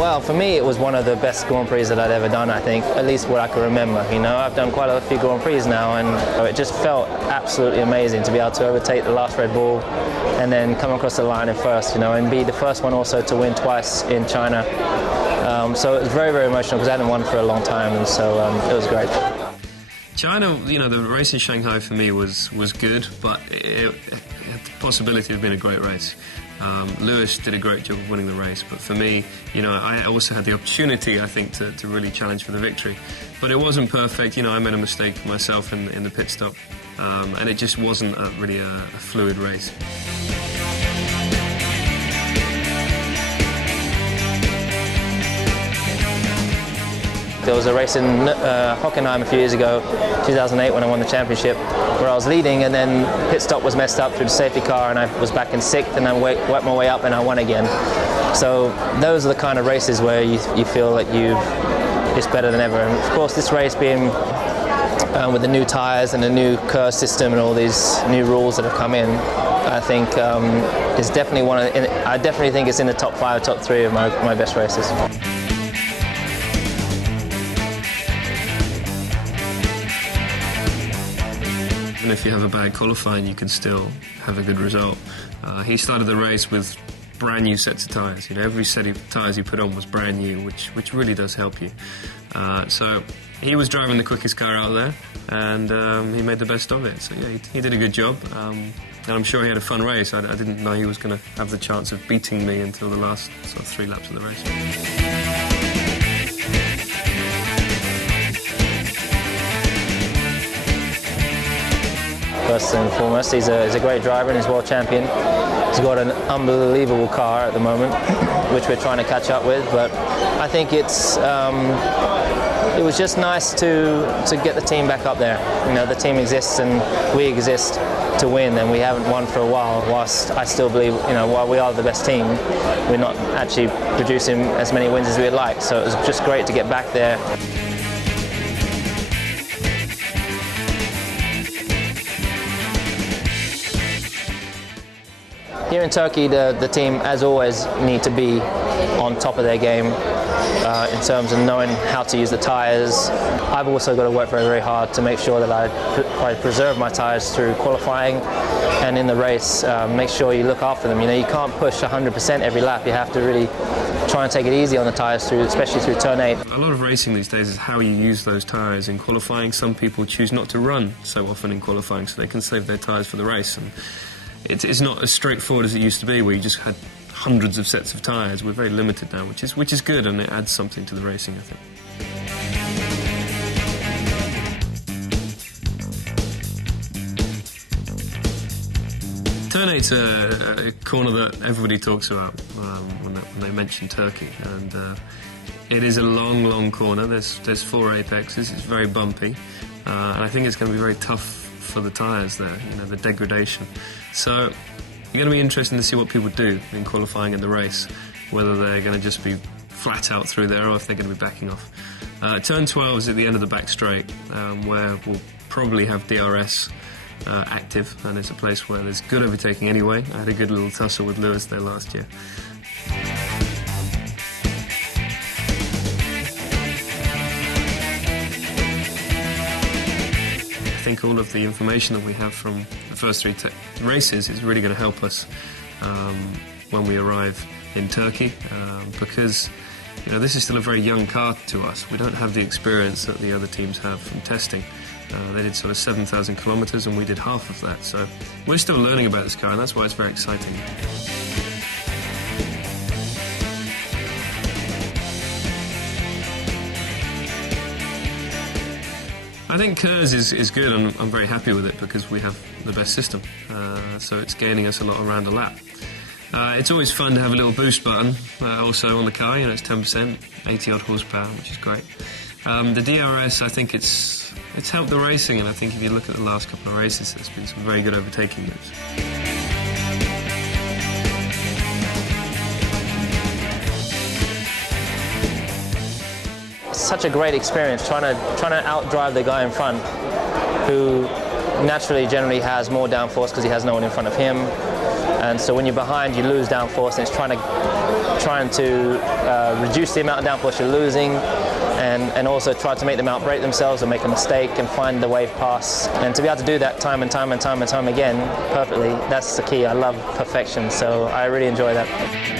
Well, for me, it was one of the best Grand Prix that I'd ever done, I think, at least what I can remember. You know, I've done quite a few Grand Prix now, and it just felt absolutely amazing to be able to overtake the last Red Bull and then come across the line in first, you know, and be the first one also to win twice in China. So it was very, very emotional because I hadn't won for a long time, and so it was great. China, you know, the race in Shanghai for me was good, but it had the possibility of being a great race. Lewis did a great job of winning the race, but for me, you know, I also had the opportunity, I think, to really challenge for the victory. But it wasn't perfect. You know, I made a mistake myself in the pit stop, and it just wasn't really a fluid race. There was a race in Hockenheim a few years ago, 2008, when I won the championship, where I was leading and then pit stop was messed up through the safety car and I was back in sixth and I worked my way up and I won again. So those are the kind of races where you feel that it's better than ever. And of course this race being with the new tyres and the new curve system and all these new rules that have come in, I think is definitely I definitely think it's in the top 5, top 3 of my best races. Even if you have a bad qualifying, you can still have a good result. He started the race with brand new sets of tyres. You know, every set of tyres he put on was brand new, which really does help you. So he was driving the quickest car out there, and he made the best of it. So yeah, he did a good job, and I'm sure he had a fun race. I didn't know he was going to have the chance of beating me until the last sort of 3 laps of the race. First and foremost, he's a great driver and he's world champion. He's got an unbelievable car at the moment, which we're trying to catch up with. But I think it was just nice to get the team back up there. You know, the team exists and we exist to win, and we haven't won for a while. Whilst I still believe, you know, while we are the best team, we're not actually producing as many wins as we'd like. So it was just great to get back there. Here in Turkey, the team, as always, need to be on top of their game in terms of knowing how to use the tyres. I've also got to work very, very hard to make sure that I preserve my tyres through qualifying and in the race. Make sure you look after them. You know, you can't push 100% every lap. You have to really try and take it easy on the tyres, especially through turn 8. A lot of racing these days is how you use those tyres in qualifying. Some people choose not to run so often in qualifying so they can save their tyres for the race. And it's not as straightforward as it used to be, where you just had hundreds of sets of tyres. We're very limited now, which is good, and it adds something to the racing, I think. Turn 8's a corner that everybody talks about when they mention Turkey, and it is a long, long corner. There's 4 apexes. It's very bumpy, and I think it's going to be very tough for the tyres there, you know, the degradation. So you're going to be interesting to see what people do in qualifying in the race, whether they're going to just be flat out through there or if they're going to be backing off. Turn 12 is at the end of the back straight, where we'll probably have DRS active, and it's a place where there's good overtaking anyway. I had a good little tussle with Lewis there last year. I think all of the information that we have from the first 3 races is really going to help us when we arrive in Turkey, because, you know, this is still a very young car to us. We don't have the experience that the other teams have from testing. They did sort of 7,000 kilometres and we did half of that. So we're still learning about this car, and that's why it's very exciting. I think KERS is good, and I'm very happy with it because we have the best system. So it's gaining us a lot around a lap. It's always fun to have a little boost button also on the car. You know, it's 10%, 80 odd horsepower, which is great. The DRS, I think it's helped the racing, and I think if you look at the last couple of races, there's been some very good overtaking moves. Such a great experience trying to outdrive the guy in front, who generally has more downforce because he has no one in front of him. And so when you're behind, you lose downforce, and it's trying to reduce the amount of downforce you're losing, and also try to make them outbrake themselves or make a mistake and find the wave pass. And to be able to do that time and time again perfectly, that's the key. I love perfection, so I really enjoy that.